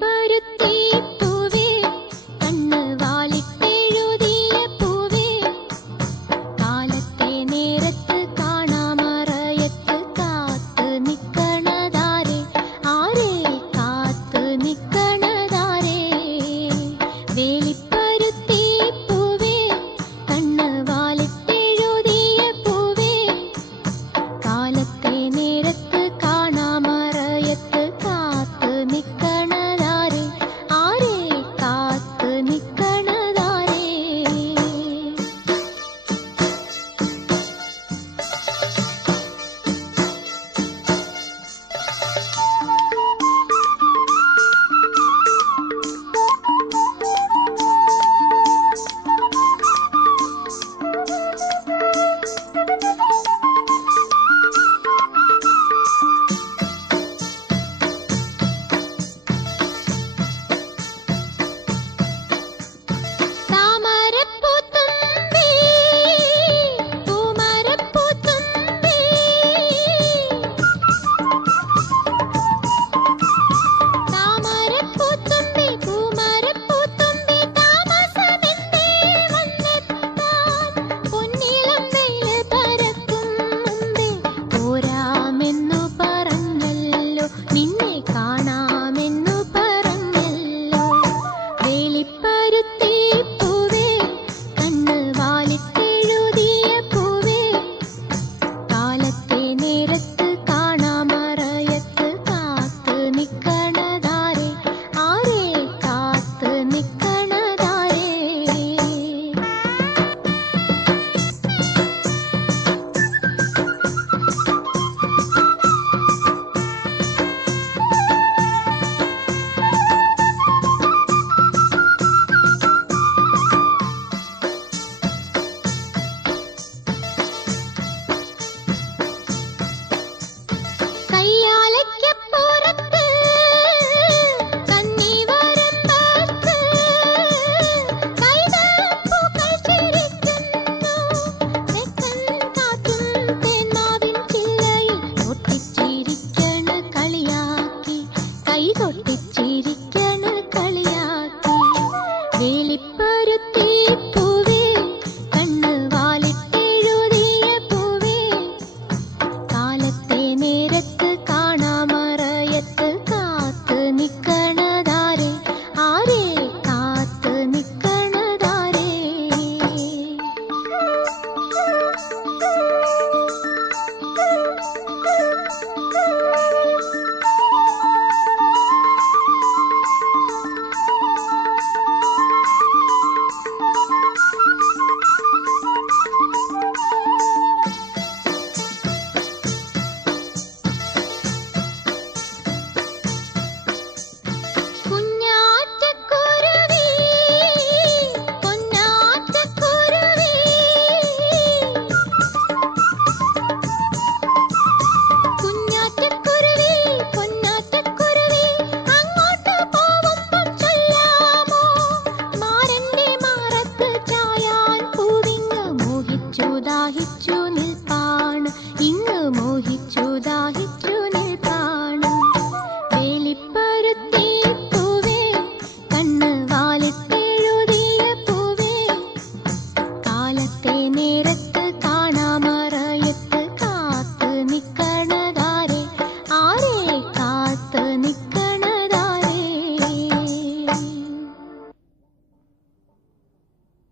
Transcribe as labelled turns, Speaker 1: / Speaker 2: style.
Speaker 1: പരത്തു